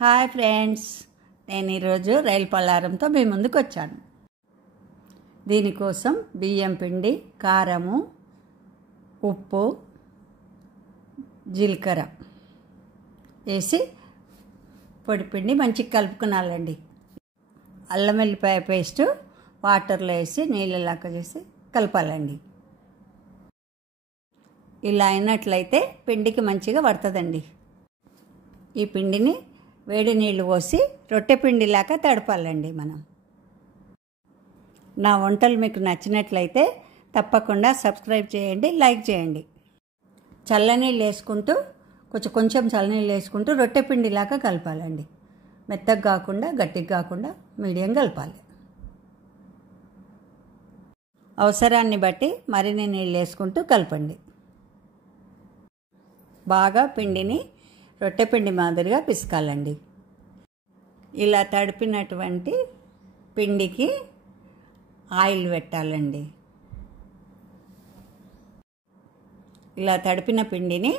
Hi friends, నేను ఈరోజు రైలు పల్లారంతో మీ ముందుకు వచ్చాను. దీనికోసం బియ్యం పిండి, కారము, ఉప్పు, జీలకర్ర వేసి పొడి పిండి మంచిగా కలుపుకునాలండి. అల్లం వెల్లిపాయ పేస్టు వాటర్లో వేసి నీళ్ళలాగా చేసి కలపాలండి. ఇలా అయినట్లయితే పిండికి మంచిగా పడుతుందండి. ఈ పిండిని వేడి నీళ్ళు పోసి రొట్టె పిండిలాగా తడపాలండి. మనం నా వంటలు మీకు నచ్చినట్లయితే తప్పకుండా సబ్స్క్రైబ్ చేయండి, లైక్ చేయండి. చల్లనీళ్ళు వేసుకుంటూ కొంచెం చల్లనీళ్ళు వేసుకుంటూ రొట్టె పిండిలాగా కలపాలండి. మెత్తగా కాకుండా గట్టిగా కాకుండా మీడియం కలపాలి. అవసరాన్ని బట్టి మరిన్ని నీళ్ళు వేసుకుంటూ కలపండి. బాగా పిండిని రొట్టె పిండి మాదిరిగా పిసకాలండి. ఇలా తడిపినటువంటి పిండికి ఆయిల్ పెట్టాలండి. ఇలా తడిపిన పిండిని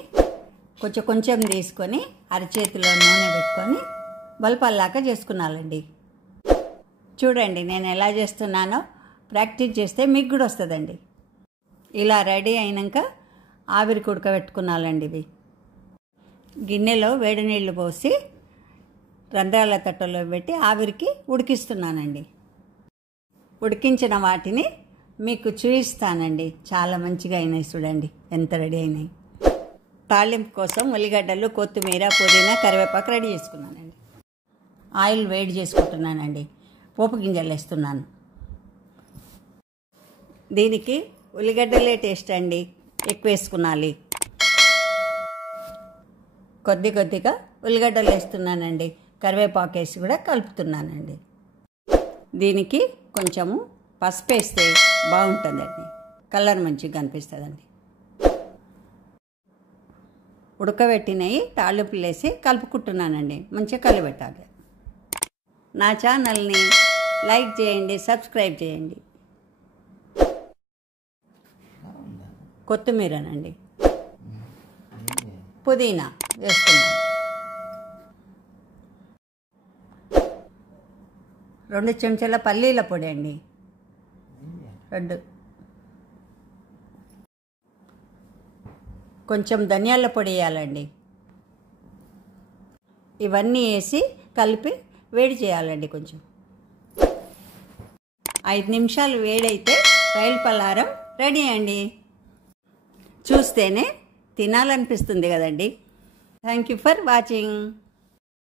కొంచెం తీసుకొని అరచేతిలో నూనె పెట్టుకొని బల్పల్లాగా చేసుకున్నాలండి. చూడండి నేను ఎలా చేస్తున్నానో ప్రాక్టీస్ చేస్తే మీకు కూడా వస్తుందండి. ఇలా రెడీ అయినాక ఆవిరికి ఉడకబెట్టుకున్నాలండి. ఇవి గిన్నెలో వేడి నీళ్ళు పోసి రంధ్రాల తట్టలో పెట్టి ఆవిరికి ఉడికిస్తున్నానండి. ఉడికించిన వాటిని మీకు చూపిస్తానండి. చాలా మంచిగా అయినాయి, చూడండి ఎంత రెడీ అయినాయి. తాలింపు కోసం ఉల్లిగడ్డలు, కొత్తిమీర, పుదీనా, కరివేపాకు రెడీ చేసుకున్నానండి. ఆయిల్ వేడి చేసుకుంటున్నానండి. పోపు గింజలు వేస్తున్నాను. దీనికి ఉల్లిగడ్డలే టేస్ట్ అండి, ఎక్కువ వేసుకున్నాలి. కొద్దిగా ఉల్లిగడ్డలు వేస్తున్నానండి. కరివేపాకు వేసి కూడా కలుపుతున్నానండి. దీనికి కొంచెము పసుపు వేస్తే బాగుంటుందండి, కలర్ మంచిగా కనిపిస్తుందండి. ఉడకబెట్టినవి తాలింపులు వేసి కలుపుకుంటున్నానండి. మంచిగా కలిపెట్టాలి. నా ఛానల్ని లైక్ చేయండి, సబ్స్క్రైబ్ చేయండి. కొత్తిమీరనండి, పుదీనా వేస్తున్నాను. 2 చెంచాల పల్లీల పొడి అండి, 2. కొంచెం ధనియాల పొడి వేయాలండి. ఇవన్నీ వేసి కలిపి వేడి చేయాలండి. కొంచెం 5 నిమిషాలు వేడైతే రైలు పల్లారం రెడీ అండి. చూస్తేనే తినాలనిపిస్తుంది కదండి. Thank you for watching.